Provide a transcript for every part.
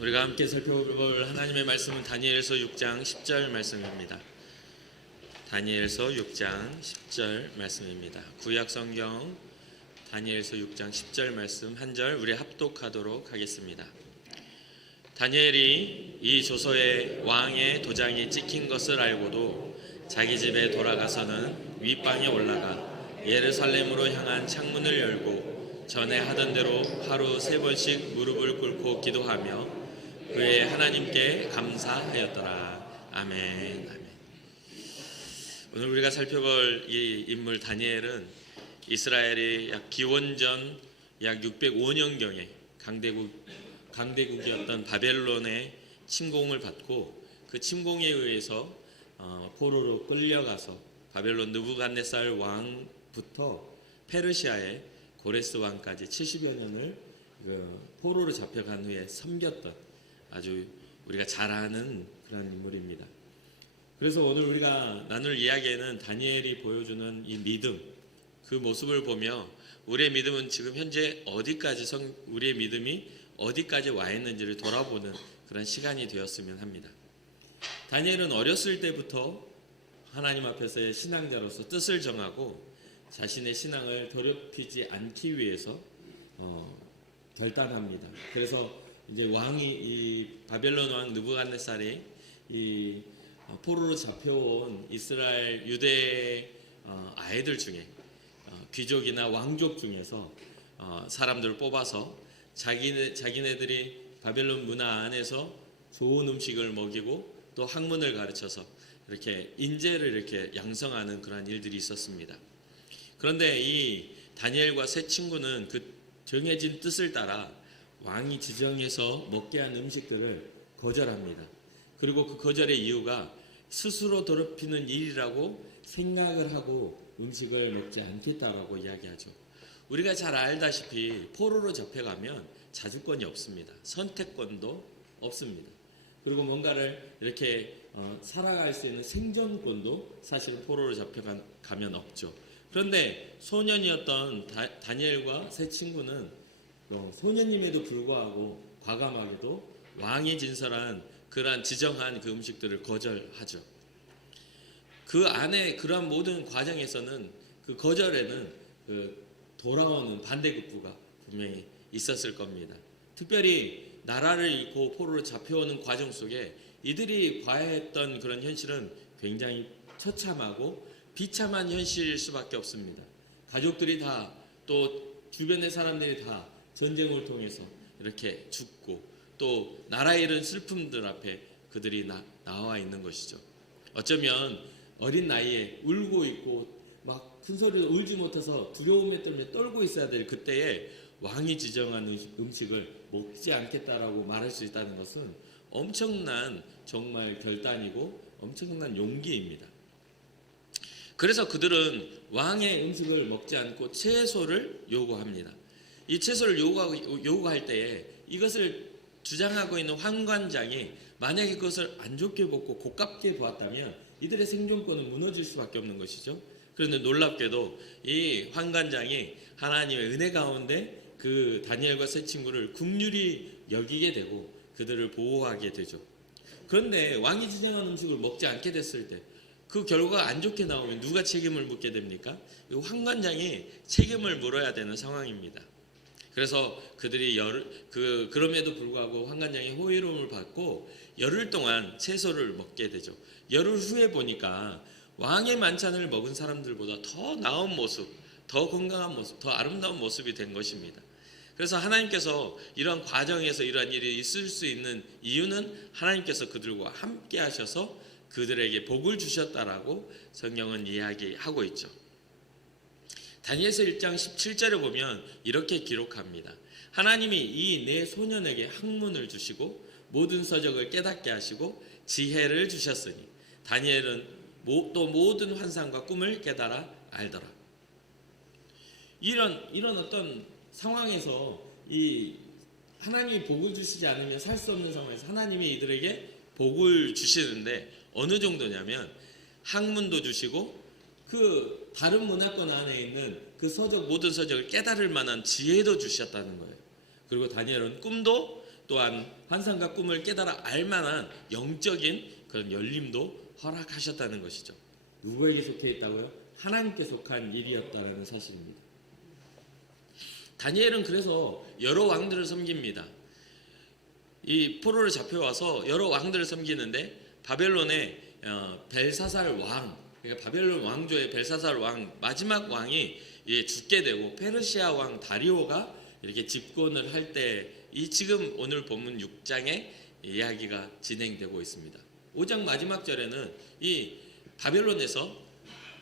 우리가 함께 살펴볼 하나님의 말씀은 다니엘서 6장 10절 말씀입니다. 다니엘서 6장 10절 말씀입니다. 구약 성경 다니엘서 6장 10절 말씀 한 절 우리 합독하도록 하겠습니다. 다니엘이 이 조서에 왕의 도장이 찍힌 것을 알고도 자기 집에 돌아가서는 윗방에 올라가 예루살렘으로 향한 창문을 열고 전에 하던 대로 하루 3번씩 무릎을 꿇고 기도하며 그의 하나님께 감사하였더라. 아멘. 아멘. 오늘 우리가 살펴볼 이 인물 다니엘은 이스라엘이 기원전 약 605년경에 강대국이었던 바벨론의 침공을 받고 그 침공에 의해서 포로로 끌려가서 바벨론 느부갓네살 왕부터 페르시아의 고레스 왕까지 70여 년을 포로로 잡혀간 후에 섬겼던 아주 우리가 잘 아는 그런 인물입니다. 그래서 오늘 우리가 나눌 이야기에는 다니엘이 보여주는 이 믿음, 그 모습을 보며 우리의 믿음은 지금 현재 우리의 믿음이 어디까지 와 있는지를 돌아보는 그런 시간이 되었으면 합니다. 다니엘은 어렸을 때부터 하나님 앞에서의 신앙자로서 뜻을 정하고 자신의 신앙을 더럽히지 않기 위해서 결단합니다. 그래서 이제 이 바벨론 왕 느부갓네살이 이 포로로 잡혀온 이스라엘 유대 아이들 중에 귀족이나 왕족 중에서 사람들을 뽑아서 자기네들이 바벨론 문화 안에서 좋은 음식을 먹이고 또 학문을 가르쳐서 이렇게 인재를 이렇게 양성하는 그런 일들이 있었습니다. 그런데 이 다니엘과 세 친구는 그 정해진 뜻을 따라 왕이 지정해서 먹게 한 음식들을 거절합니다. 그리고 그 거절의 이유가 스스로 더럽히는 일이라고 생각을 하고 음식을 먹지 않겠다라고 이야기하죠. 우리가 잘 알다시피 포로로 잡혀가면 자주권이 없습니다. 선택권도 없습니다. 그리고 뭔가를 이렇게 살아갈 수 있는 생존권도 사실은 포로로 잡혀가면 없죠. 그런데 소년이었던 다니엘과 세 친구는 소년임에도 불구하고 과감하게도 왕이 진설한 그러한 지정한 그 음식들을 거절하죠. 그 안에 그러한 모든 과정에서는 그 거절에는 돌아오는 반대급부가 분명히 있었을 겁니다. 특별히 나라를 잃고 포로로 잡혀오는 과정 속에 이들이 과했던 그런 현실은 굉장히 처참하고 비참한 현실일 수밖에 없습니다. 가족들이 다 또 주변의 사람들이 다 전쟁을 통해서 이렇게 죽고 또 나라 잃은 슬픔들 앞에 그들이 나와 있는 것이죠. 어쩌면 어린 나이에 울고 있고 막 큰 소리로 울지 못해서 두려움 때문에 떨고 있어야 될 그때에 왕이 지정한 음식을 먹지 않겠다라고 말할 수 있다는 것은 엄청난 정말 결단이고 엄청난 용기입니다. 그래서 그들은 왕의 음식을 먹지 않고 채소를 요구합니다. 이 채소를 요구할 때에 이것을 주장하고 있는 환관장이 만약에 그것을 안 좋게 보고 고깝게 보았다면 이들의 생존권은 무너질 수밖에 없는 것이죠. 그런데 놀랍게도 이 환관장이 하나님의 은혜 가운데 그 다니엘과 세 친구를 긍휼히 여기게 되고 그들을 보호하게 되죠. 그런데 왕이 지정한 음식을 먹지 않게 됐을 때 그 결과가 안 좋게 나오면 누가 책임을 묻게 됩니까? 이 환관장이 책임을 물어야 되는 상황입니다. 그래서 그들이 그럼에도 불구하고 환관장의 호의로움을 받고 열흘 동안 채소를 먹게 되죠. 열흘 후에 보니까 왕의 만찬을 먹은 사람들보다 더 나은 모습, 더 건강한 모습, 더 아름다운 모습이 된 것입니다. 그래서 하나님께서 이러한 과정에서 이러한 일이 있을 수 있는 이유는 하나님께서 그들과 함께 하셔서 그들에게 복을 주셨다라고 성경은 이야기하고 있죠. 다니엘서 1장 17절에 보면 이렇게 기록합니다. 하나님이 이 네 소년에게 학문을 주시고 모든 서적을 깨닫게 하시고 지혜를 주셨으니 다니엘은 또 모든 환상과 꿈을 깨달아 알더라. 이런 어떤 상황에서 이 하나님이 복을 주시지 않으면 살 수 없는 상황에서 하나님이 이들에게 복을 주시는데 어느 정도냐면 학문도 주시고 그 다른 문화권 안에 있는 그 모든 서적을 깨달을 만한 지혜도 주셨다는 거예요. 그리고 다니엘은 꿈도 또한 환상과 꿈을 깨달아 알만한 영적인 그런 열림도 허락하셨다는 것이죠. 누구에게 속해 있다고요? 하나님께 속한 일이었다라는 사실입니다. 다니엘은 그래서 여러 왕들을 섬깁니다. 이 포로를 잡혀와서 여러 왕들을 섬기는데 바벨론의 벨사살 왕, 그러니까 바벨론 왕조의 벨사살 왕, 마지막 왕이 죽게 되고 페르시아 왕 다리오가 이렇게 집권을 할 때 이 지금 오늘 본문 6장의 이야기가 진행되고 있습니다. 5장 마지막 절에는 이 바벨론에서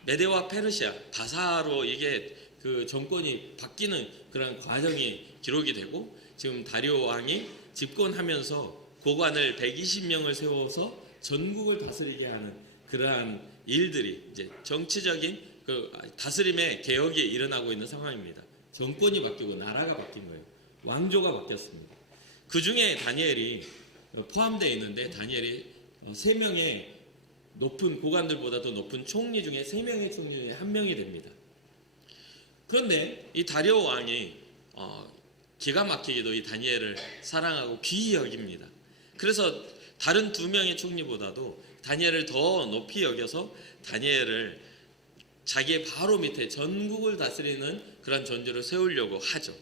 메데와 페르시아, 바사로 이게 그 정권이 바뀌는 그런 과정이 기록이 되고 지금 다리오 왕이 집권하면서 고관을 120명을 세워서 전국을 다스리게 하는 그러한 일들이 이제 정치적인 그 다스림의 개혁이 일어나고 있는 상황입니다. 정권이 바뀌고 나라가 바뀐 거예요. 왕조가 바뀌었습니다. 그 중에 다니엘이 포함되어 있는데 다니엘이 3명의 높은 고관들보다도 높은 총리 중에 3명의 총리 중에 1명이 됩니다. 그런데 이 다리오 왕이 기가 막히게도 이 다니엘을 사랑하고 귀히 여깁니다. 그래서 다른 2명의 총리보다도 다니엘을 더 높이 여겨서 다니엘을 자기의 바로 밑에 전국을 다스리는 그런 존재로 세우려고 하죠.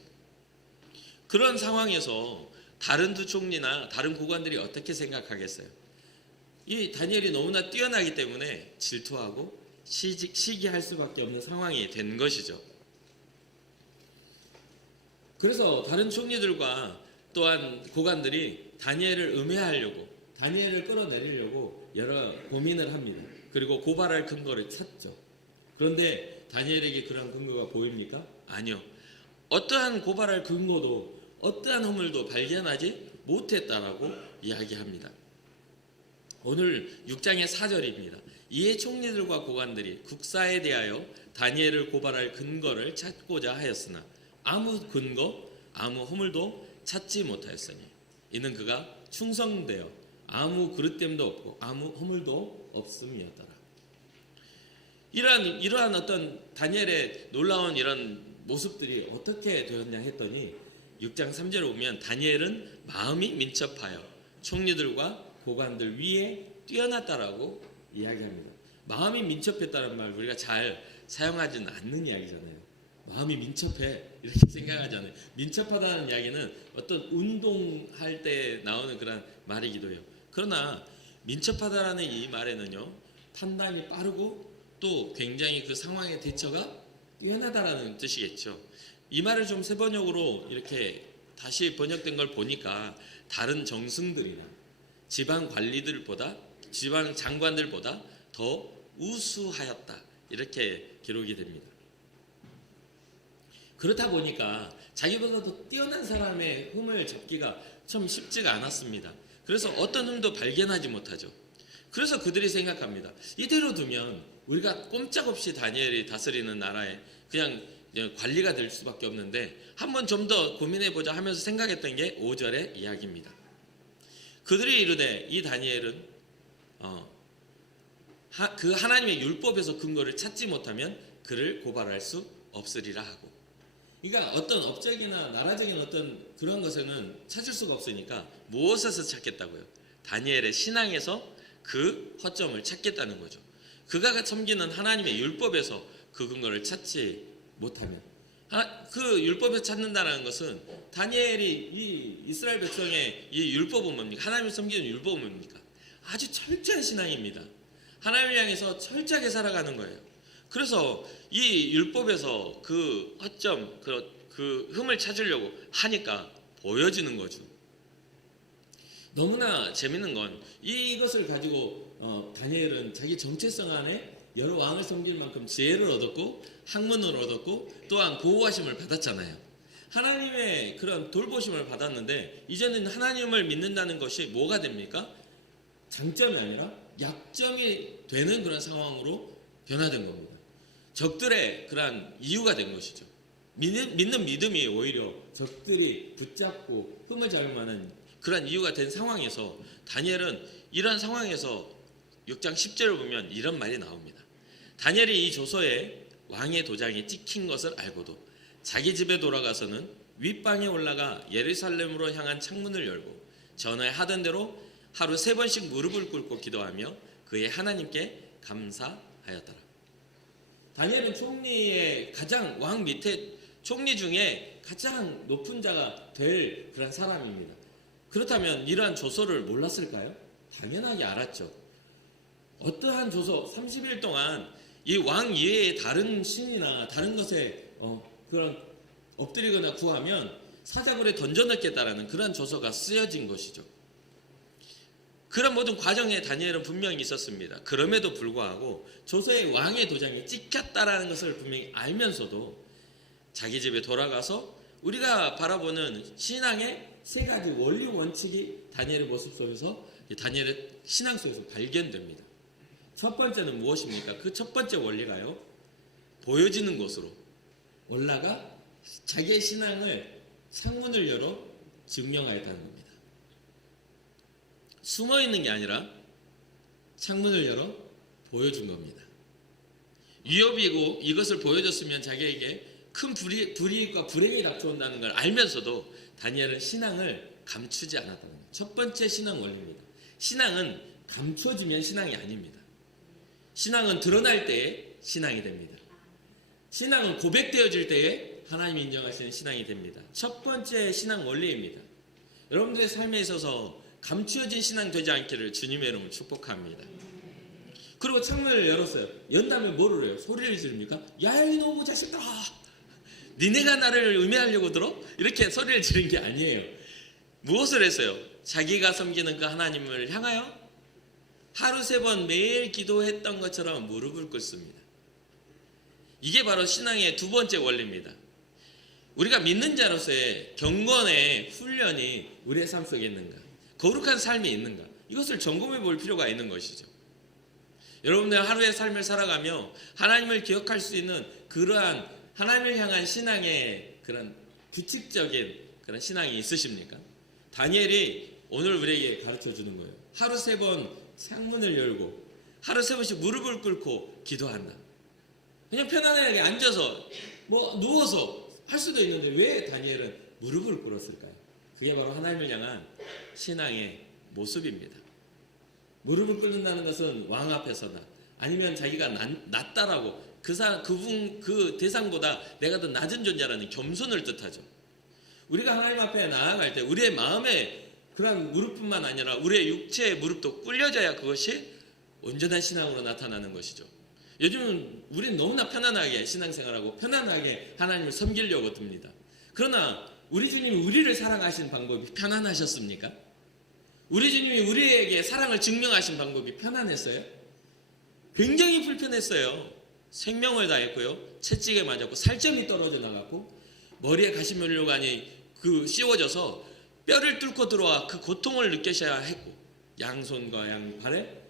그런 상황에서 다른 2 총리나 다른 고관들이 어떻게 생각하겠어요? 이 다니엘이 너무나 뛰어나기 때문에 질투하고 시기할 수밖에 없는 상황이 된 것이죠. 그래서 다른 총리들과 또한 고관들이 다니엘을 음해하려고, 다니엘을 끌어내리려고 여러 고민을 합니다. 그리고 고발할 근거를 찾죠. 그런데 다니엘에게 그런 근거가 보입니까? 아니요. 어떠한 고발할 근거도 어떠한 허물도 발견하지 못했다라고 이야기합니다. 오늘 6장의 4절입니다. 이에 총리들과 고관들이 국사에 대하여 다니엘을 고발할 근거를 찾고자 하였으나 아무 근거, 아무 허물도 찾지 못하였으니 이는 그가 충성되어 아무 그릇됨도 없고 아무 허물도 없음이었더라. 이러한 어떤 다니엘의 놀라운 이런 모습들이 어떻게 되었냐 했더니 6장 3절에 보면 다니엘은 마음이 민첩하여 총리들과 고관들 위에 뛰어났다라고 이야기합니다. 마음이 민첩했다는 말 우리가 잘 사용하지는 않는 이야기잖아요. 마음이 민첩해 이렇게 생각하잖아요. 민첩하다는 이야기는 어떤 운동할 때 나오는 그런 말이기도 해요. 그러나 민첩하다라는 이 말에는요, 판단이 빠르고 또 굉장히 그 상황의 대처가 뛰어나다라는 뜻이겠죠. 이 말을 좀 세번역으로 이렇게 다시 번역된 걸 보니까 다른 정승들이나 지방 관리들보다, 지방 장관들보다 더 우수하였다 이렇게 기록이 됩니다. 그렇다 보니까 자기보다 더 뛰어난 사람의 흠을 잡기가 참 쉽지가 않았습니다. 그래서 어떤 흠도 발견하지 못하죠. 그래서 그들이 생각합니다. 이대로 두면 우리가 꼼짝없이 다니엘이 다스리는 나라에 그냥 관리가 될 수밖에 없는데 한번 좀 더 고민해보자 하면서 생각했던 게 5절의 이야기입니다. 그들이 이르되 이 다니엘은 그 하나님의 율법에서 근거를 찾지 못하면 그를 고발할 수 없으리라 하고, 그러니까 어떤 업적이나 나라적인 어떤 그런 것에는 찾을 수가 없으니까 무엇에서 찾겠다고요? 다니엘의 신앙에서 그 허점을 찾겠다는 거죠. 그가 섬기는 하나님의 율법에서 그 근거를 찾지 못하면, 그 율법에서 찾는다는 것은 다니엘이 이 이스라엘 백성의 이 율법은 뭡니까? 하나님을 섬기는 율법은 뭡니까? 아주 철저한 신앙입니다. 하나님을 향해서 철저하게 살아가는 거예요. 그래서 이 율법에서 그 허점, 그 흠을 찾으려고 하니까 보여지는 거죠. 너무나 재밌는 건 이것을 가지고 다니엘은 자기 정체성 안에 여러 왕을 섬길 만큼 지혜를 얻었고 학문을 얻었고 또한 보호하심을 받았잖아요. 하나님의 그런 돌보심을 받았는데 이제는 하나님을 믿는다는 것이 뭐가 됩니까? 장점이 아니라 약점이 되는 그런 상황으로 변화된 겁니다. 적들의 그런 이유가 된 것이죠. 믿는 믿음이 오히려 적들이 붙잡고 흠을 잡을 만한 그런 이유가 된 상황에서 다니엘은 이런 상황에서 6장 10절을 보면 이런 말이 나옵니다. 다니엘이 이 조서에 왕의 도장이 찍힌 것을 알고도 자기 집에 돌아가서는 윗방에 올라가 예루살렘으로 향한 창문을 열고 전에 하던 대로 하루 3번씩 무릎을 꿇고 기도하며 그의 하나님께 감사하였더라. 다니엘은 총리의 가장 왕 밑에 총리 중에 가장 높은 자가 될 그런 사람입니다. 그렇다면 이러한 조서를 몰랐을까요? 당연하게 알았죠. 어떠한 조서 30일 동안 이 왕 이외의 다른 신이나 다른 것에 그런 엎드리거나 구하면 사자굴에 던져넣겠다라는 그런 조서가 쓰여진 것이죠. 그런 모든 과정에 다니엘은 분명히 있었습니다. 그럼에도 불구하고 조서에 왕의 도장이 찍혔다라는 것을 분명히 알면서도 자기 집에 돌아가서 우리가 바라보는 신앙의 3가지 원리 원칙이 다니엘의 모습 속에서 다니엘의 신앙 속에서 발견됩니다. 첫 번째는 무엇입니까? 그 첫 번째 원리가요, 보여지는 곳으로 올라가 자기의 신앙을 창문을 열어 증명하였다는 겁니다. 숨어 있는 게 아니라 창문을 열어 보여준 겁니다. 위협이고 이것을 보여줬으면 자기에게 큰 불이익과 불행이 닥쳐온다는 걸 알면서도 다니엘은 신앙을 감추지 않았다는 거예요. 첫 번째 신앙 원리입니다. 신앙은 감춰지면 신앙이 아닙니다. 신앙은 드러날 때에 신앙이 됩니다. 신앙은 고백되어질 때에 하나님이 인정하시는 신앙이 됩니다. 첫 번째 신앙 원리입니다. 여러분들의 삶에 있어서 감추어진 신앙 되지 않기를 주님의 이름으로 축복합니다. 그리고 창문을 열었어요. 연 다음에 뭐를 해요? 소리를 지릅니까? 야 이놈의 자식들아, 니네가 나를 음해하려고 들어? 이렇게 소리를 지른 게 아니에요. 무엇을 했어요? 자기가 섬기는 그 하나님을 향하여 하루 3번 매일 기도했던 것처럼 무릎을 꿇습니다. 이게 바로 신앙의 두 번째 원리입니다. 우리가 믿는 자로서의 경건의 훈련이 우리의 삶 속에 있는가, 거룩한 삶이 있는가, 이것을 점검해 볼 필요가 있는 것이죠. 여러분들 하루의 삶을 살아가며 하나님을 기억할 수 있는 그러한 하나님을 향한 신앙의 그런 규칙적인 그런 신앙이 있으십니까? 다니엘이 오늘 우리에게 가르쳐 주는 거예요. 하루 3번 창문을 열고 하루 3번씩 무릎을 꿇고 기도한다. 그냥 편안하게 앉아서 누워서 할 수도 있는데 왜 다니엘은 무릎을 꿇었을까요? 그게 바로 하나님을 향한 신앙의 모습입니다. 무릎을 꿇는다는 것은 왕 앞에서다, 아니면 자기가 낫다라고 그 대상보다 내가 더 낮은 존재라는 겸손을 뜻하죠. 우리가 하나님 앞에 나아갈 때 우리의 마음의 그런 무릎뿐만 아니라 우리의 육체의 무릎도 꿇려져야 그것이 온전한 신앙으로 나타나는 것이죠. 요즘은 우리는 너무나 편안하게 신앙생활하고 편안하게 하나님을 섬기려고 듭니다. 그러나 우리 주님이 우리를 사랑하신 방법이 편안하셨습니까? 우리 주님이 우리에게 사랑을 증명하신 방법이 편안했어요? 굉장히 불편했어요. 생명을 다했고요, 채찍에 맞았고 살점이 떨어져 나갔고 머리에 가시면류관이 씌워져서 뼈를 뚫고 들어와 그 고통을 느끼셔야 했고, 양손과 양발에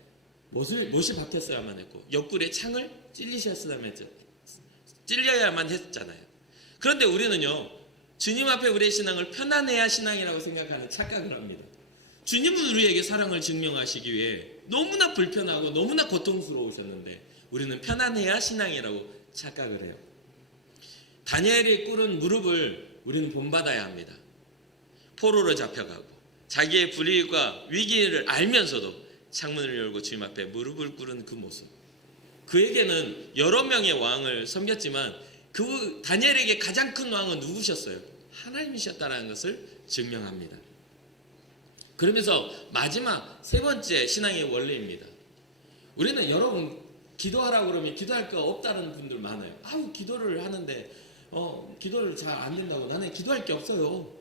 못이 박혔어야만 했고, 옆구리에 창을 찔려야만 했잖아요. 그런데 우리는요, 주님 앞에 우리의 신앙을 편안해야 신앙이라고 생각하는 착각을 합니다. 주님은 우리에게 사랑을 증명하시기 위해 너무나 불편하고 너무나 고통스러우셨는데 우리는 편안해야 신앙이라고 착각을 해요. 다니엘이 꿇은 무릎을 우리는 본받아야 합니다. 포로로 잡혀가고 자기의 불이익과 위기를 알면서도 창문을 열고 주님 앞에 무릎을 꿇은 그 모습. 그에게는 여러 명의 왕을 섬겼지만 그 다니엘에게 가장 큰 왕은 누구셨어요? 하나님이셨다는 것을 증명합니다. 그러면서 마지막 3번째 신앙의 원리입니다. 우리는 여러분 기도하라고 그러면 기도할 거 없다는 분들 많아요. 아유, 기도를 하는데 기도를 잘 안 된다고. 나는 기도할 게 없어요.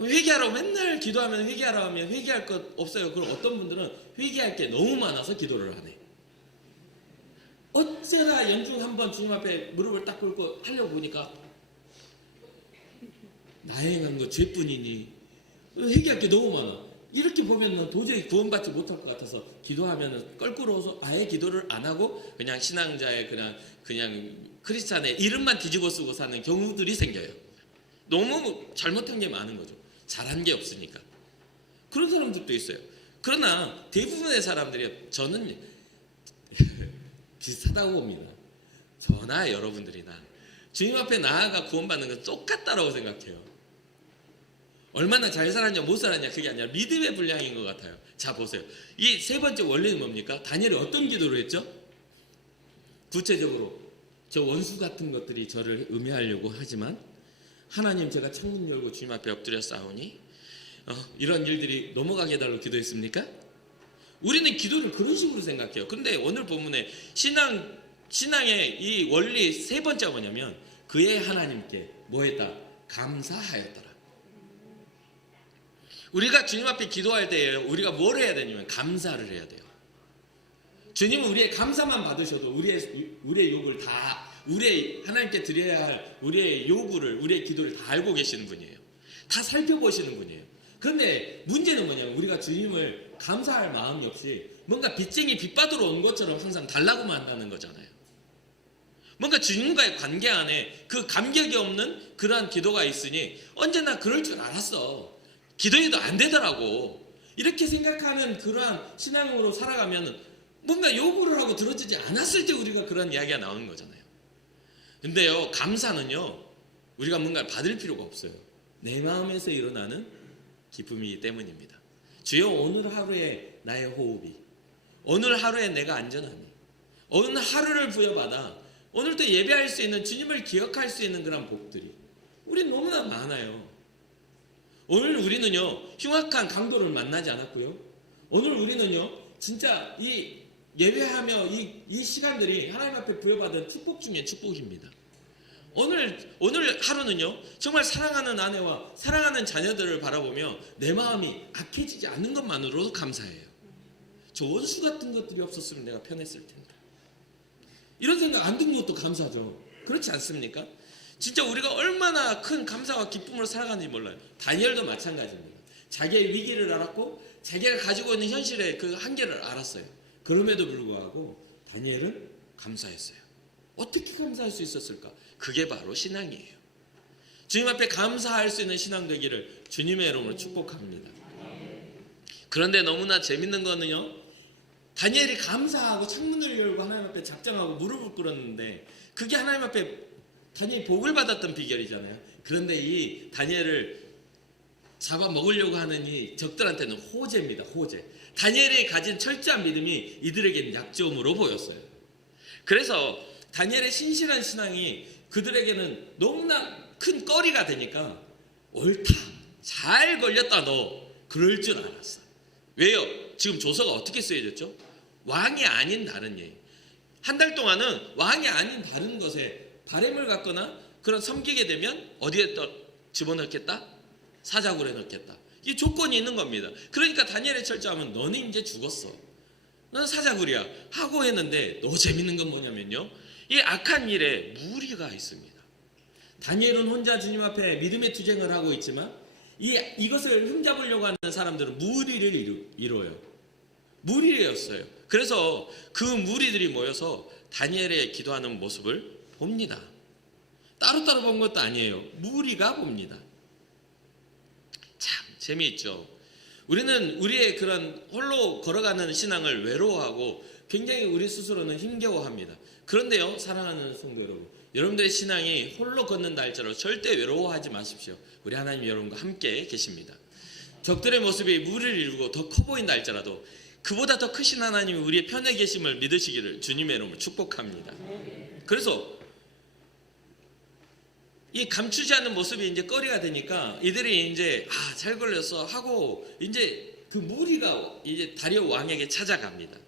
회개하라고 맨날 기도하면 회개하라고 하면 회개할 것 없어요. 그럼 어떤 분들은 회개할 게 너무 많아서 기도를 하네. 어째나 연중 한번 주님 앞에 무릎을 딱 꿇고 하려고 보니까 나의 행한 거 죄뿐이니 회개할 게 너무 많아. 이렇게 보면 도저히 구원받지 못할 것 같아서 기도하면 껄끄러워서 아예 기도를 안 하고 그냥 신앙자의 그냥 크리스찬의 이름만 뒤집어 쓰고 사는 경우들이 생겨요. 너무 잘못한 게 많은 거죠. 잘한 게 없으니까. 그런 사람들도 있어요. 그러나 대부분의 사람들이, 저는 비슷하다고 봅니다. 저나 여러분들이나 주님 앞에 나아가 구원받는 건 똑같다라고 생각해요. 얼마나 잘 살았냐 못 살았냐 그게 아니라 믿음의 분량인 것 같아요. 자 보세요. 이 세 번째 원리는 뭡니까? 다니엘이 어떤 기도를 했죠? 구체적으로 저 원수 같은 것들이 저를 음해하려고 하지만 하나님 제가 창문 열고 주님 앞에 엎드려 싸우니 이런 일들이 넘어가게 해달라고 기도했습니까? 우리는 기도를 그런 식으로 생각해요. 그런데 오늘 본문에 신앙의 이 원리 세 번째가 뭐냐면 그의 하나님께 뭐 했다? 감사하였더라. 우리가 주님 앞에 기도할 때 우리가 뭘 해야 되냐면 감사를 해야 돼요. 주님은 우리의 감사만 받으셔도 우리의 욕을 다 우리의 하나님께 드려야 할 우리의 요구를 우리의 기도를 다 알고 계시는 분이에요. 다 살펴보시는 분이에요. 그런데 문제는 뭐냐면 우리가 주님을 감사할 마음이 없이 뭔가 빚쟁이 빚받으러 온 것처럼 항상 달라고만 한다는 거잖아요. 뭔가 주님과의 관계 안에 그 감격이 없는 그러한 기도가 있으니 언제나 그럴 줄 알았어. 기도해도 안 되더라고. 이렇게 생각하는 그러한 신앙으로 살아가면 뭔가 요구를 하고 들어주지 않았을 때 우리가 그런 이야기가 나오는 거잖아요. 근데요, 감사는요, 우리가 뭔가 받을 필요가 없어요. 내 마음에서 일어나는 기쁨이기 때문입니다. 주여 오늘 하루에 나의 호흡이, 오늘 하루에 내가 안전함이, 오늘 하루를 부여받아 오늘도 예배할 수 있는 주님을 기억할 수 있는 그런 복들이 우린 너무나 많아요. 오늘 우리는요 흉악한 강도를 만나지 않았고요. 오늘 우리는요 진짜 이 예배하며 이 시간들이 하나님 앞에 부여받은 축복 중에 축복입니다. 오늘 하루는요 정말 사랑하는 아내와 사랑하는 자녀들을 바라보며 내 마음이 악해지지 않는 것만으로도 감사해요. 저 원수 같은 것들이 없었으면 내가 편했을 텐데. 이런 생각 안 든 것도 감사죠. 그렇지 않습니까? 진짜 우리가 얼마나 큰 감사와 기쁨으로 살아가는지 몰라요. 다니엘도 마찬가지입니다. 자기의 위기를 알았고 자기가 가지고 있는 현실의 그 한계를 알았어요. 그럼에도 불구하고 다니엘은 감사했어요. 어떻게 감사할 수 있었을까? 그게 바로 신앙이에요. 주님 앞에 감사할 수 있는 신앙 되기를 주님의 이름으로 축복합니다. 그런데 너무나 재밌는 거는요, 다니엘이 감사하고 창문을 열고 하나님 앞에 작정하고 무릎을 꿇었는데 그게 하나님 앞에 다니엘이 복을 받았던 비결이잖아요. 그런데 이 다니엘을 잡아먹으려고 하는 이 적들한테는 호재입니다. 호재. 다니엘이 가진 철저한 믿음이 이들에게는 약점으로 보였어요. 그래서 다니엘의 신실한 신앙이 그들에게는 너무나 큰 꺼리가 되니까 옳다, 잘 걸렸다 너, 그럴 줄 알았어. 왜요? 지금 조서가 어떻게 쓰여졌죠? 왕이 아닌 다른 예. 한 달 동안은 왕이 아닌 다른 것에 바램을 갖거나 그런 섬기게 되면 어디에 집어넣겠다? 사자굴에 넣겠다. 이 조건이 있는 겁니다. 그러니까 다니엘의 철저하면 너는 이제 죽었어. 너는 사자굴이야. 하고 했는데 너 재밌는 건 뭐냐면요. 이 악한 일에 무리가 있습니다. 다니엘은 혼자 주님 앞에 믿음의 투쟁을 하고 있지만 이것을 흠잡으려고 하는 사람들은 무리를 이뤄요. 무리였어요. 그래서 그 무리들이 모여서 다니엘의 기도하는 모습을 봅니다. 따로따로 본 것도 아니에요. 무리가 봅니다. 참 재미있죠. 우리는 우리의 그런 홀로 걸어가는 신앙을 외로워하고 굉장히 우리 스스로는 힘겨워합니다. 그런데요, 사랑하는 성도 여러분, 여러분들의 신앙이 홀로 걷는다 할지라도 절대 외로워하지 마십시오. 우리 하나님 여러분과 함께 계십니다. 적들의 모습이 무리를 이루고 더 커 보인다 할지라도 그보다 더 크신 하나님이 우리의 편에 계심을 믿으시기를 주님의 이름으로 축복합니다. 그래서 이 감추지 않는 모습이 이제 꺼리가 되니까 이들이 이제 잘 걸렸어 하고 이제 그 무리가 이제 다리오 왕에게 찾아갑니다.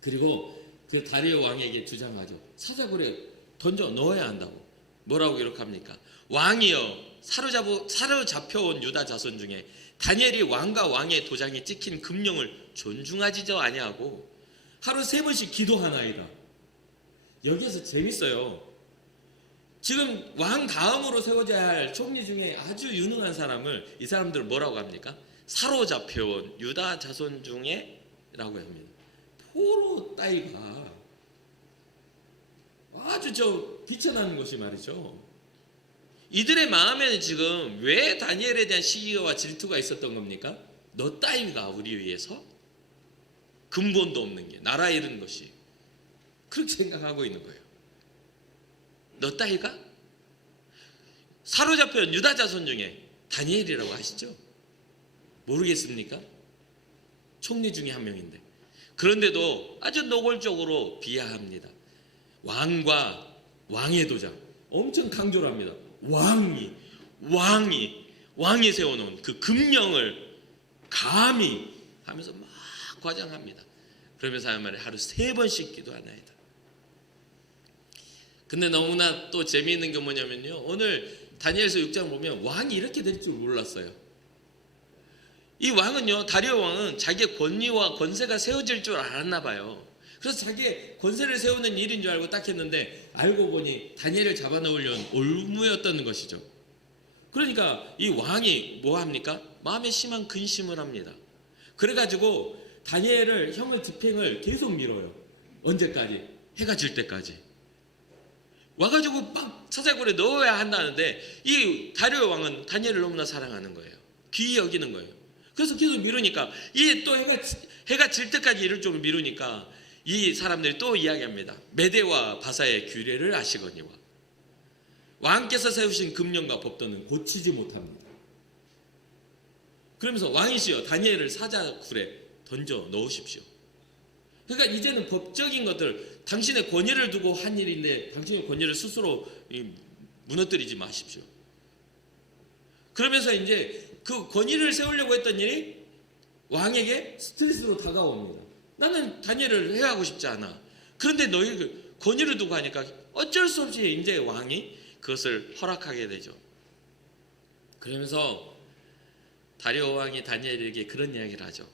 그리고 그 다리오 왕에게 주장하죠. 사자굴에 던져 넣어야 한다고. 뭐라고 기록합니까? 왕이여 사로잡혀온 유다 자손 중에 다니엘이 왕과 왕의 도장에 찍힌 금령을 존중하지도 아니하고 하루 3번씩 기도하나이다. 여기에서 재밌어요. 지금 왕 다음으로 세워져야 할 총리 중에 아주 유능한 사람을 이 사람들은 뭐라고 합니까? 사로잡혀온 유다 자손 중에 라고 합니다. 포로 따위가 아주 비천한 것이 말이죠. 이들의 마음에는 지금 왜 다니엘에 대한 시기와 질투가 있었던 겁니까? 너 따위가 우리 위해서 근본도 없는 게 나라 잃은 것이 그렇게 생각하고 있는 거예요. 너 따위가? 사로잡혀온 유다 자손 중에 다니엘이라고 아시죠? 모르겠습니까? 총리 중에 한 명인데. 그런데도 아주 노골적으로 비하합니다. 왕과 왕의 도장 엄청 강조를 합니다. 왕이 세워놓은 그 금령을 감히 하면서 막 과장합니다. 그러면서 하는 말에 하루 3번씩 기도하나이다. 근데 너무나 또 재미있는 게 뭐냐면요, 오늘 다니엘서 6장 보면 왕이 이렇게 될 줄 몰랐어요. 이 왕은요, 다리오 왕은 자기의 권위와 권세가 세워질 줄 알았나 봐요. 그래서 자기의 권세를 세우는 일인 줄 알고 딱 했는데, 알고 보니 다니엘을 잡아넣으려는 올무였던 것이죠. 그러니까 이 왕이 뭐 합니까? 마음에 심한 근심을 합니다. 그래가지고 다니엘을 형을 집행을 계속 미뤄요. 언제까지? 해가 질 때까지. 와가지고 막 사자굴에 넣어야 한다는데, 이 다리오 왕은 다니엘을 너무나 사랑하는 거예요. 귀히 여기는 거예요. 그래서 계속 미루니까, 이게 또 해가 질 때까지 이를 좀 미루니까 이 사람들이 또 이야기합니다. 메대와 바사의 규례를 아시거니와 왕께서 세우신 금령과 법도는 고치지 못합니다. 그러면서 왕이시여 다니엘을 사자굴에 던져 넣으십시오. 그러니까 이제는 법적인 것들, 당신의 권위를 두고 한 일인데 당신의 권위를 스스로 무너뜨리지 마십시오. 그러면서 이제 그 권위를 세우려고 했던 일이 왕에게 스트레스로 다가옵니다. 나는 다니엘을 해하고 싶지 않아. 그런데 너희 그 권위를 두고 하니까 어쩔 수 없이 이제 왕이 그것을 허락하게 되죠. 그러면서 다리오 왕이 다니엘에게 그런 이야기를 하죠.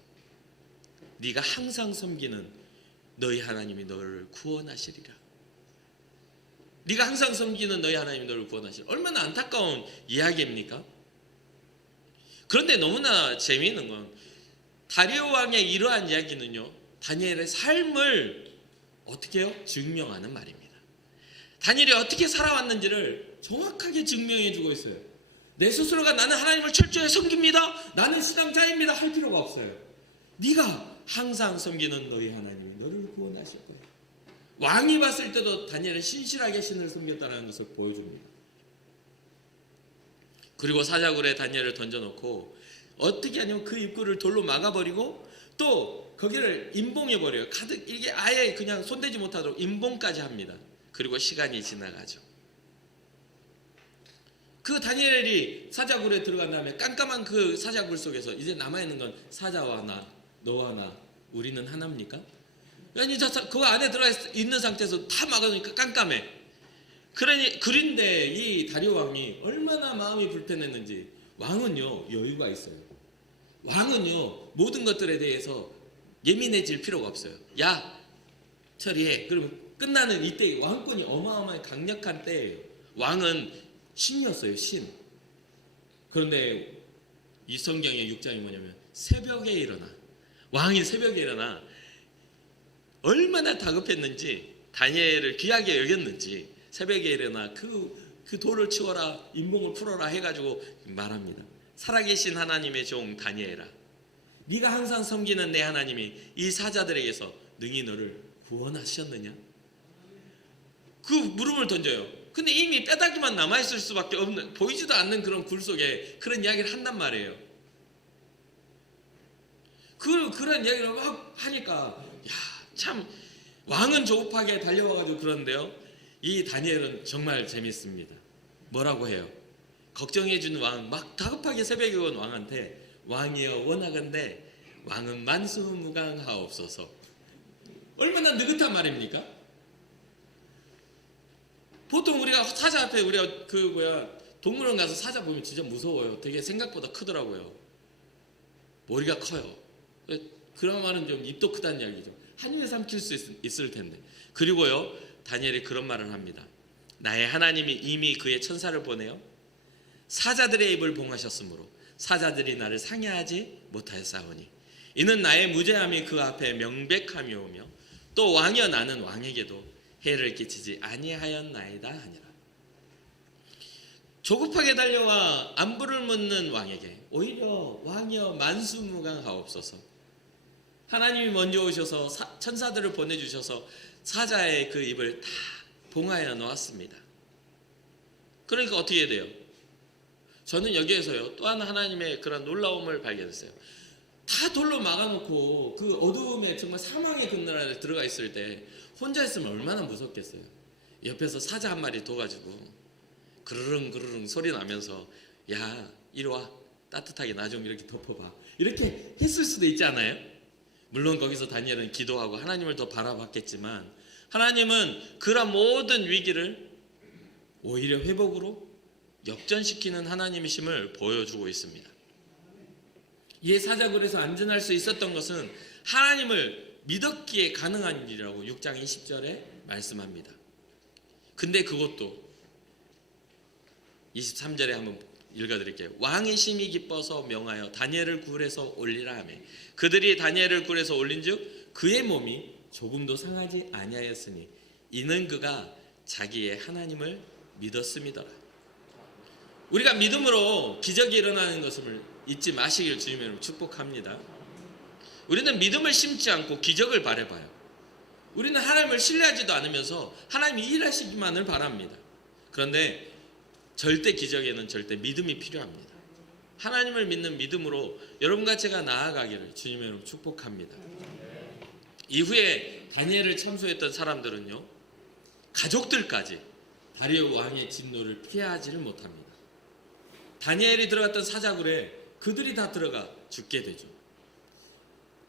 네가 항상 섬기는 너희 하나님이 너를 구원하시리라. 네가 항상 섬기는 너희 하나님이 너를 구원하시리라. 얼마나 안타까운 이야기입니까? 그런데 너무나 재미있는 건 다리오 왕의 이러한 이야기는요, 다니엘의 삶을 어떻게 해요? 증명하는 말입니다. 다니엘이 어떻게 살아왔는지를 정확하게 증명해 주고 있어요. 내 스스로가 나는 하나님을 철저히 섬깁니다, 나는 신앙자입니다 할 필요가 없어요. 네가 항상 섬기는 너희 하나님이 너를 구원하실 거예요. 왕이 봤을 때도 다니엘은 신실하게 신을 섬겼다는 것을 보여줍니다. 그리고 사자굴에 다니엘을 던져놓고 어떻게 하냐면 그 입구를 돌로 막아버리고 또 거기를 임봉해버려요. 가득, 이게 아예 그냥 손대지 못하도록 임봉까지 합니다. 그리고 시간이 지나가죠. 그 다니엘이 사자굴에 들어간 다음에 깜깜한 그 사자굴 속에서 이제 남아있는 건 사자와 나, 너와 나, 우리는 하나입니까? 아니, 그 안에 들어가 있는 상태에서 다 막아놓으니까 깜깜해. 그런데 이 다리오 왕이 얼마나 마음이 불편했는지, 왕은요 여유가 있어요. 왕은요 모든 것들에 대해서 예민해질 필요가 없어요. 야, 처리해. 그러면 끝나는 이때 왕권이 어마어마하게 강력한 때예요. 왕은 신이었어요, 신. 그런데 이 성경의 6장이 뭐냐면 새벽에 일어나, 왕이 새벽에 일어나 얼마나 다급했는지, 다니엘을 귀하게 여겼는지 새벽에 일어나 그 돌을 치워라, 임봉을 풀어라 해가지고 말합니다. 살아계신 하나님의 종 다니엘아, 네가 항상 섬기는 내 하나님이 이 사자들에게서 능히 너를 구원하셨느냐? 그 물음을 던져요. 근데 이미 뼈다귀만 남아있을 수밖에 없는, 보이지도 않는 그런 굴 속에 그런 이야기를 한단 말이에요. 그런 이야기를 막 하니까, 야, 참 왕은 조급하게 달려와가지고 그러는데요, 이 다니엘은 정말 재밌습니다. 뭐라고 해요? 걱정해준 왕, 막 다급하게 새벽에 온 왕한테, 왕이여 원하건대 왕은 만수무강하옵소서. 얼마나 느긋한 말입니까? 보통 우리가 사자 앞에, 우리가 동물원 가서 사자 보면 진짜 무서워요. 되게 생각보다 크더라고요. 머리가 커요. 그러면은 좀 입도 크다는 이야기죠. 한 입에 삼킬 수 있을 텐데. 그리고요, 다니엘이 그런 말을 합니다. 나의 하나님이 이미 그의 천사를 보내어 사자들의 입을 봉하셨으므로 사자들이 나를 상해하지 못하였사오니 이는 나의 무죄함이 그 앞에 명백함이오며 또 왕이여 나는 왕에게도 해를 끼치지 아니하였나이다 하니라. 조급하게 달려와 안부를 묻는 왕에게 오히려 왕이여 만수무강하옵소서. 하나님이 먼저 오셔서 천사들을 보내주셔서 사자의 그 입을 다 봉하여 놓았습니다. 그러니까 어떻게 해야 돼요? 저는 여기에서요 또 하나님의 그런 놀라움을 발견했어요. 다 돌로 막아놓고 그 어두움에 정말 사망의 그늘에 들어가 있을 때 혼자 있으면 얼마나 무섭겠어요. 옆에서 사자 한 마리 둬가지고 그르릉 그르릉 소리 나면서 야 이리 와 따뜻하게 나 좀 이렇게 덮어봐 이렇게 했을 수도 있지 않아요? 물론 거기서 다니엘은 기도하고 하나님을 더 바라봤겠지만 하나님은 그런 모든 위기를 오히려 회복으로 역전시키는 하나님이심을 보여주고 있습니다. 이에 사자굴에서 안전할 수 있었던 것은 하나님을 믿었기에 가능한 일이라고 6장 20절에 말씀합니다. 근데 그것도 23절에 한번 읽어드릴게요. 왕이 심히 기뻐서 명하여 다니엘을 굴에서 올리라 하며 그들이 다니엘을 굴에서 올린즉 그의 몸이 조금도 상하지 아니하였으니 이는 그가 자기의 하나님을 믿었음이더라. 우리가 믿음으로 기적이 일어나는 것을 잊지 마시길 주님으로 축복합니다. 우리는 믿음을 심지 않고 기적을 바라봐요. 우리는 하나님을 신뢰하지도 않으면서 하나님이 일하시기만을 바랍니다. 그런데 절대 기적에는 절대 믿음이 필요합니다. 하나님을 믿는 믿음으로 여러분과 제가 나아가기를 주님의 이름으로 축복합니다. 이후에 다니엘을 참소했던 사람들은요 가족들까지 다리오 왕의 진노를 피하지를 못합니다. 다니엘이 들어갔던 사자굴에 그들이 다 들어가 죽게 되죠.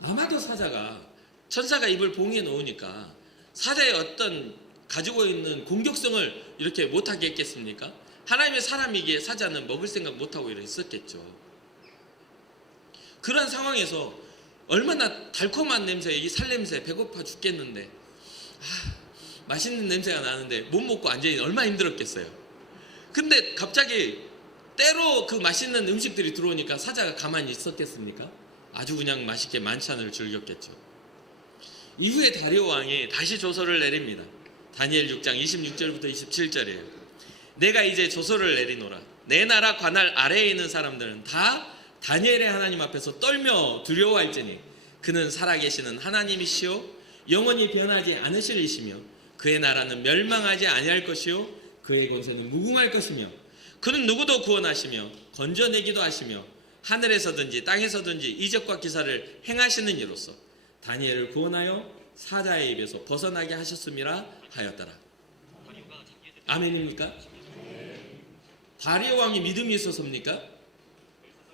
아마도 사자가 천사가 입을 봉해 놓으니까 사자의 어떤 가지고 있는 공격성을 이렇게 못하게 했겠습니까? 하나님의 사람이기에 사자는 먹을 생각 못하고 이랬었겠죠. 그런 상황에서 얼마나 달콤한 냄새, 이 살냄새, 배고파 죽겠는데 맛있는 냄새가 나는데 못 먹고 앉아있는 얼마나 힘들었겠어요. 근데 갑자기 때로 그 맛있는 음식들이 들어오니까 사자가 가만히 있었겠습니까? 아주 그냥 맛있게 만찬을 즐겼겠죠. 이후에 다리오 왕이 다시 조서를 내립니다. 다니엘 6장 26절부터 27절이에요. 내가 이제 조서를 내리노라. 내 나라 관할 아래에 있는 사람들은 다 다니엘의 하나님 앞에서 떨며 두려워할지니 그는 살아계시는 하나님이시요 영원히 변하지 않으실 이시며 그의 나라는 멸망하지 아니할 것이요 그의 권세는 무궁할 것이며 그는 누구도 구원하시며 건져내기도 하시며 하늘에서든지 땅에서든지 이적과 기사를 행하시는 이로써 다니엘을 구원하여 사자의 입에서 벗어나게 하셨음이라 하였더라. 아멘입니까? 다리오 왕이 믿음이 있어서입니까?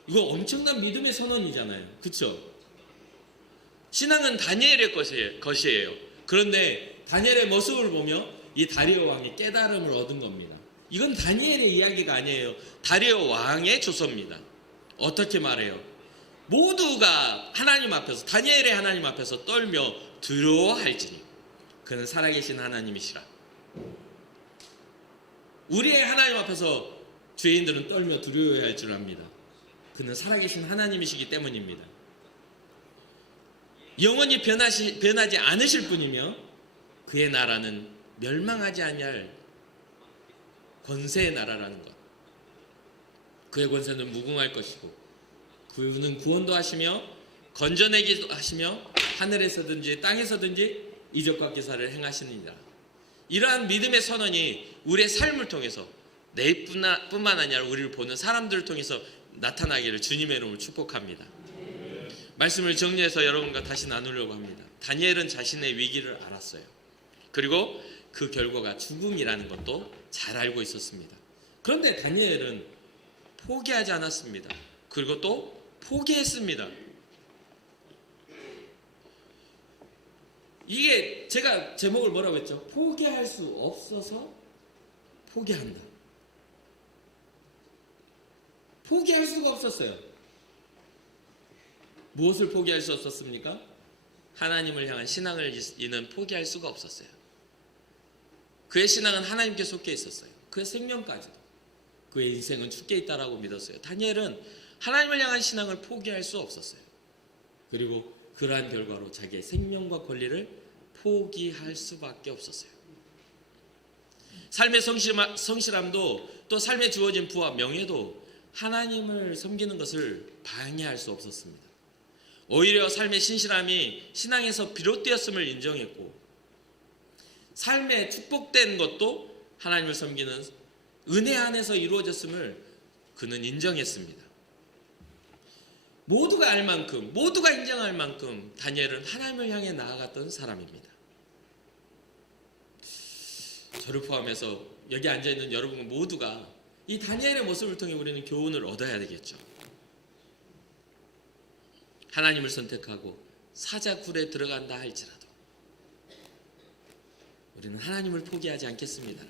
이거 엄청난 믿음의 선언이잖아요. 그렇죠? 신앙은 다니엘의 것이에요. 그런데 다니엘의 모습을 보며 이 다리오 왕이 깨달음을 얻은 겁니다. 이건 다니엘의 이야기가 아니에요. 다리오 왕의 조서입니다. 어떻게 말해요? 모두가 하나님 앞에서 다니엘의 하나님 앞에서 떨며 두려워할지니 그는 살아계신 하나님이시라. 우리의 하나님 앞에서 죄인들은 떨며 두려워해야 할 줄 압니다. 그는 살아계신 하나님이시기 때문입니다. 영원히 변하지 않으실 분이며 그의 나라는 멸망하지 아니할 권세의 나라라는 것. 그의 권세는 무궁할 것이고 그는 구원도 하시며 건져내기도 하시며 하늘에서든지 땅에서든지 이적과 기사를 행하시느니라. 이러한 믿음의 선언이 우리의 삶을 통해서 내뿐만 아니라 우리를 보는 사람들을 통해서 나타나기를 주님의 이름으로 축복합니다. 말씀을 정리해서 여러분과 다시 나누려고 합니다. 다니엘은 자신의 위기를 알았어요. 그리고 그 결과가 죽음이라는 것도 잘 알고 있었습니다. 그런데 다니엘은 포기하지 않았습니다. 그리고 또 포기했습니다. 이게 제가 제목을 뭐라고 했죠? 포기할 수 없어서 포기한다. 포기할 수가 없었어요. 무엇을 포기할 수 없었습니까? 하나님을 향한 신앙을 이는 포기할 수가 없었어요. 그의 신앙은 하나님께 속해 있었어요. 그의 생명까지도. 그의 인생은 주께 있다라고 믿었어요. 다니엘은 하나님을 향한 신앙을 포기할 수 없었어요. 그리고 그러한 결과로 자기의 생명과 권리를 포기할 수밖에 없었어요. 삶의 성실함도 또 삶에 주어진 부와 명예도 하나님을 섬기는 것을 방해할 수 없었습니다. 오히려 삶의 신실함이 신앙에서 비롯되었음을 인정했고 삶에 축복된 것도 하나님을 섬기는 은혜 안에서 이루어졌음을 그는 인정했습니다. 모두가 알 만큼, 모두가 인정할 만큼 다니엘은 하나님을 향해 나아갔던 사람입니다. 저를 포함해서 여기 앉아있는 여러분 모두가 이 다니엘의 모습을 통해 우리는 교훈을 얻어야 되겠죠. 하나님을 선택하고 사자굴에 들어간다 할지라도 우리는 하나님을 포기하지 않겠습니다.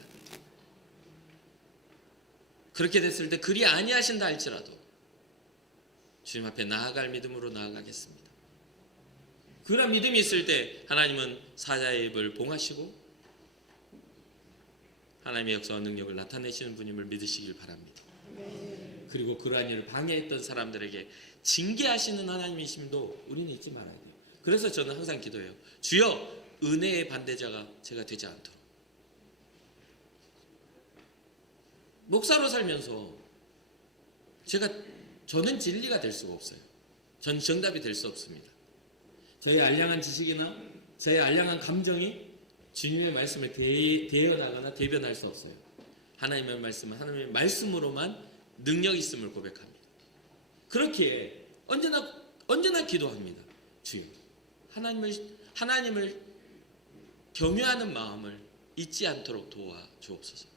그렇게 됐을 때 그리 아니하신다 할지라도 주님 앞에 나아갈 믿음으로 나아가겠습니다. 그런 믿음이 있을 때 하나님은 사자의 입을 봉하시고 하나님의 역사와 능력을 나타내시는 분임을 믿으시길 바랍니다. 그리고 그러한 일을 방해했던 사람들에게 징계하시는 하나님이심도 우리는 잊지 말아야 돼요. 그래서 저는 항상 기도해요. 주여, 은혜의 반대자가 제가 되지 않도록. 목사로 살면서 저는 진리가 될 수가 없어요. 전 정답이 될 수 없습니다. 저의 알량한 지식이나 저의 알량한 감정이 주님의 말씀을 대연하거나 대변할 수 없어요. 하나님의 말씀은 하나님의 말씀으로만 능력 있음을 고백합니다. 그렇기에 언제나 기도합니다. 주여, 하나님을 경외하는 마음을 잊지 않도록 도와주옵소서.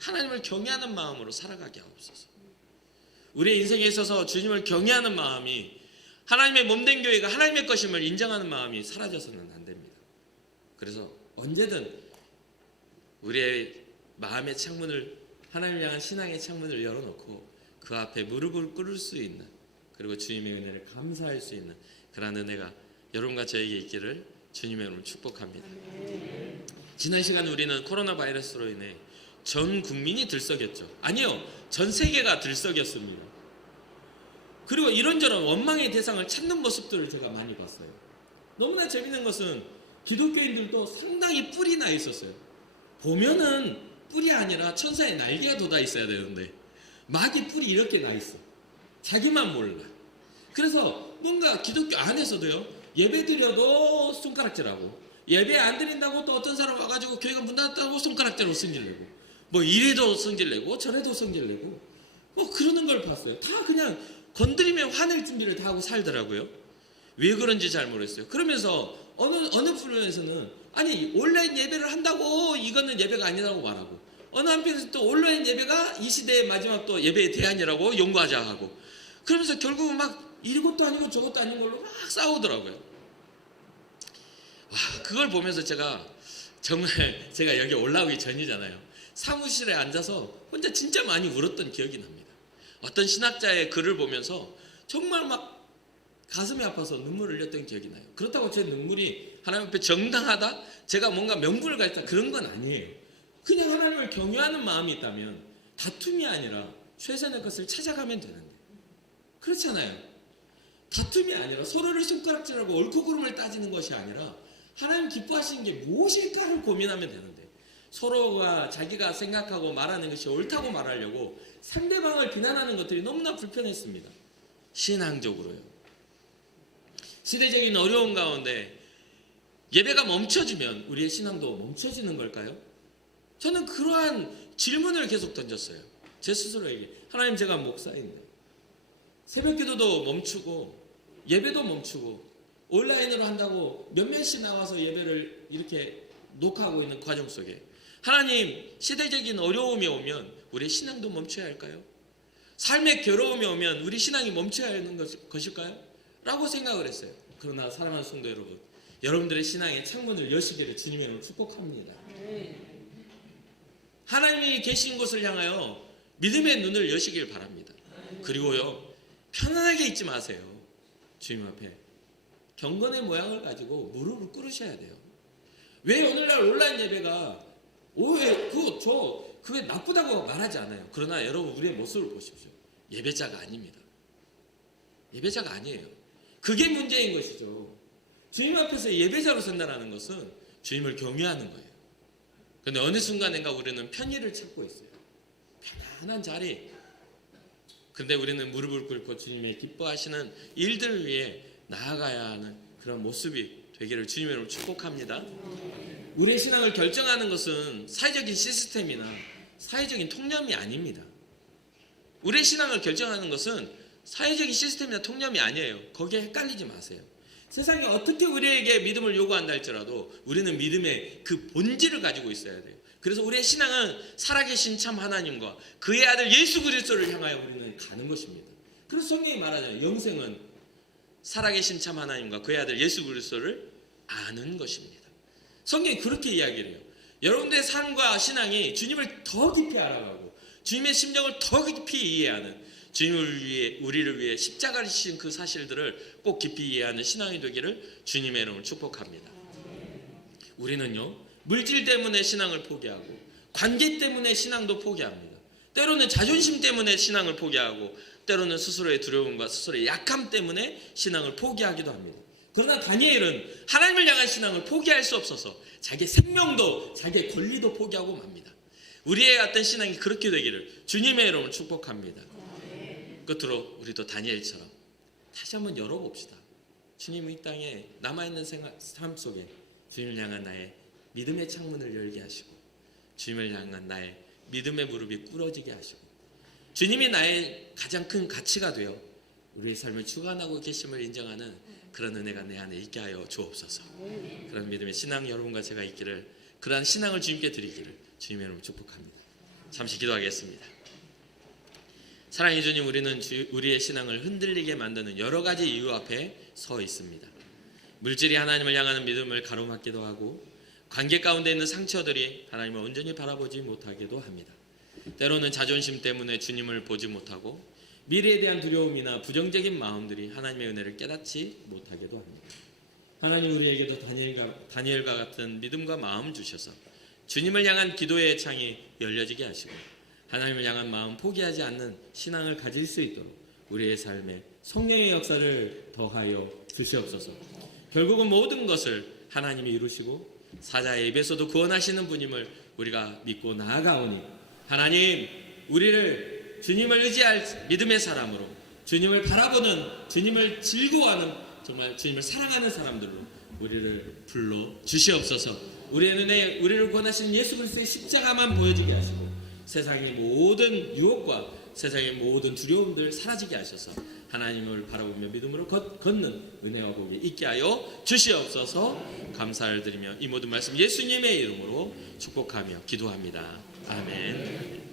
하나님을 경외하는 마음으로 살아가게 하옵소서. 우리의 인생에 있어서 주님을 경외하는 마음이, 하나님의 몸된 교회가 하나님의 것임을 인정하는 마음이 사라져서는 안 됩니다. 그래서 언제든 우리의 마음의 창문을, 하나님을 향한 신앙의 창문을 열어놓고 그 앞에 무릎을 꿇을 수 있는, 그리고 주님의 은혜를 감사할 수 있는 그러한 은혜가 여러분과 저에게 있기를 주님의 이름으로 축복합니다. 지난 시간 우리는 코로나 바이러스로 인해 전 국민이 들썩였죠. 아니요, 전 세계가 들썩였습니다. 그리고 이런저런 원망의 대상을 찾는 모습들을 제가 많이 봤어요. 너무나 재밌는 것은 기독교인들도 상당히 뿔이 나 있었어요. 보면은 뿔이 아니라 천사의 날개가 돋아 있어야 되는데 막이 뿔이 이렇게 나 있어. 자기만 몰라. 그래서 뭔가 기독교 안에서도요, 예배 드려도 손가락질하고, 예배 안 드린다고 또 어떤 사람 와가지고 교회가 문 닫았다고 손가락질로 성질내고, 뭐 이래도 성질내고 저래도 성질내고, 뭐 그러는 걸 봤어요. 다 그냥 건드리면 화낼 준비를 다 하고 살더라고요. 왜 그런지 잘 모르겠어요. 그러면서 어느 프로에서는 아니 온라인 예배를 한다고 이거는 예배가 아니라고 말하고, 어느 한편에서 또 온라인 예배가 이 시대의 마지막 또 예배의 대안이라고 연구하자 하고, 그러면서 결국은 막 이것도 아니고 저것도 아닌 걸로 막 싸우더라고요. 와, 그걸 보면서 제가 정말, 제가 여기 올라오기 전이잖아요. 사무실에 앉아서 혼자 진짜 많이 울었던 기억이 납니다. 어떤 신학자의 글을 보면서 정말 막 가슴이 아파서 눈물을 흘렸던 기억이 나요. 그렇다고 제 눈물이 하나님 앞에 정당하다, 제가 뭔가 명분을 가졌다, 그런 건 아니에요. 그냥 하나님을 경외하는 마음이 있다면 다툼이 아니라 최선의 것을 찾아가면 되는데, 그렇잖아요. 다툼이 아니라 서로를 손가락질하고 옳고 그름을 따지는 것이 아니라 하나님 기뻐하시는 게 무엇일까를 고민하면 되는데, 서로가 자기가 생각하고 말하는 것이 옳다고 말하려고 상대방을 비난하는 것들이 너무나 불편했습니다. 신앙적으로요. 시대적인 어려움 가운데 예배가 멈춰지면 우리의 신앙도 멈춰지는 걸까요? 저는 그러한 질문을 계속 던졌어요. 제 스스로에게. 하나님, 제가 목사인데 새벽 기도도 멈추고 예배도 멈추고 온라인으로 한다고 몇몇이 나와서 예배를 이렇게 녹화하고 있는 과정 속에 하나님, 시대적인 어려움이 오면 우리의 신앙도 멈춰야 할까요? 삶의 괴로움이 오면 우리 신앙이 멈춰야 하는 것일까요? 라고 생각을 했어요. 그러나 사랑하는 성도 여러분, 여러분들의 신앙의 창문을 여시기를 주님의 이름으로 축복합니다. 하나님이 계신 곳을 향하여 믿음의 눈을 여시길 바랍니다. 그리고요, 편안하게 있지 마세요. 주님 앞에 경건의 모양을 가지고 무릎을 꿇으셔야 돼요. 왜 오늘날 온라인 예배가 그게 나쁘다고 말하지 않아요. 그러나 여러분, 우리의 모습을 보십시오. 예배자가 아닙니다. 예배자가 아니에요. 그게 문제인 것이죠. 주님 앞에서 예배자로 선다라는 것은 주님을 경외하는 거예요. 그런데 어느 순간인가 우리는 편의를 찾고 있어요. 편안한 자리. 그런데 우리는 무릎을 꿇고 주님의 기뻐하시는 일들을 위해 나아가야 하는 그런 모습이 되기를 주님의 이름으로 축복합니다. 우리의 신앙을 결정하는 것은 사회적인 시스템이나 사회적인 통념이 아닙니다. 우리의 신앙을 결정하는 것은 사회적인 시스템이나 통념이 아니에요. 거기에 헷갈리지 마세요. 세상이 어떻게 우리에게 믿음을 요구한다 할지라도 우리는 믿음의 그 본질을 가지고 있어야 돼요. 그래서 우리의 신앙은 살아계신 참 하나님과 그의 아들 예수 그리스도를 향하여 우리는 가는 것입니다. 그래서 성경이 말하잖아요. 영생은 살아계신 참 하나님과 그의 아들 예수 그리스도를 아는 것입니다. 성경이 그렇게 이야기를 해요. 여러분들의 삶과 신앙이 주님을 더 깊이 알아가고 주님의 심정을 더 깊이 이해하는, 우리를 위해 십자가를 지신 그 사실들을 꼭 깊이 이해하는 신앙이 되기를 주님의 이름으로 축복합니다. 우리는요, 물질 때문에 신앙을 포기하고 관계 때문에 신앙도 포기합니다. 때로는 자존심 때문에 신앙을 포기하고 때로는 스스로의 두려움과 스스로의 약함 때문에 신앙을 포기하기도 합니다. 그러나 다니엘은 하나님을 향한 신앙을 포기할 수 없어서 자기의 생명도 자기의 권리도 포기하고 맙니다. 우리의 어떤 신앙이 그렇게 되기를 주님의 이름으로 축복합니다. 끝으로 우리도 다니엘처럼 다시 한번 열어봅시다. 주님 이 땅에 남아있는 삶 속에 주님을 향한 나의 믿음의 창문을 열게 하시고 주님을 향한 나의 믿음의 무릎이 꿇어지게 하시고 주님이 나의 가장 큰 가치가 되어 우리의 삶을 주관하고 계심을 인정하는 그런 은혜가 내 안에 있게 하여 주옵소서. 그런 믿음의 신앙 여러분과 제가 있기를, 그러한 신앙을 주님께 드리기를 주님의 이름으로 축복합니다. 잠시 기도하겠습니다. 사랑해 주님, 우리는 우리의 신앙을 흔들리게 만드는 여러 가지 이유 앞에 서 있습니다. 물질이 하나님을 향하는 믿음을 가로막기도 하고 관계 가운데 있는 상처들이 하나님을 온전히 바라보지 못하기도 합니다. 때로는 자존심 때문에 주님을 보지 못하고 미래에 대한 두려움이나 부정적인 마음들이 하나님의 은혜를 깨닫지 못하기도 합니다. 하나님, 우리에게도 다니엘과 같은 믿음과 마음 주셔서 주님을 향한 기도의 창이 열려지게 하시고 하나님을 향한 마음 포기하지 않는 신앙을 가질 수 있도록 우리의 삶에 성령의 역사를 더하여 주시옵소서. 결국은 모든 것을 하나님이 이루시고 사자의 입에서도 구원하시는 분임을 우리가 믿고 나아가오니 하나님, 우리를 주님을 의지할 믿음의 사람으로, 주님을 바라보는, 주님을 즐거워하는, 정말 주님을 사랑하는 사람들로 우리를 불러 주시옵소서. 우리의 눈에 우리를 구원하신 예수 그리스도의 십자가만 보여지게 하시고 세상의 모든 유혹과 세상의 모든 두려움들 사라지게 하셔서 하나님을 바라보며 믿음으로 걷는 은혜와 복이 있게 하여 주시옵소서. 감사를 드리며 이 모든 말씀 예수님의 이름으로 축복하며 기도합니다. 아멘.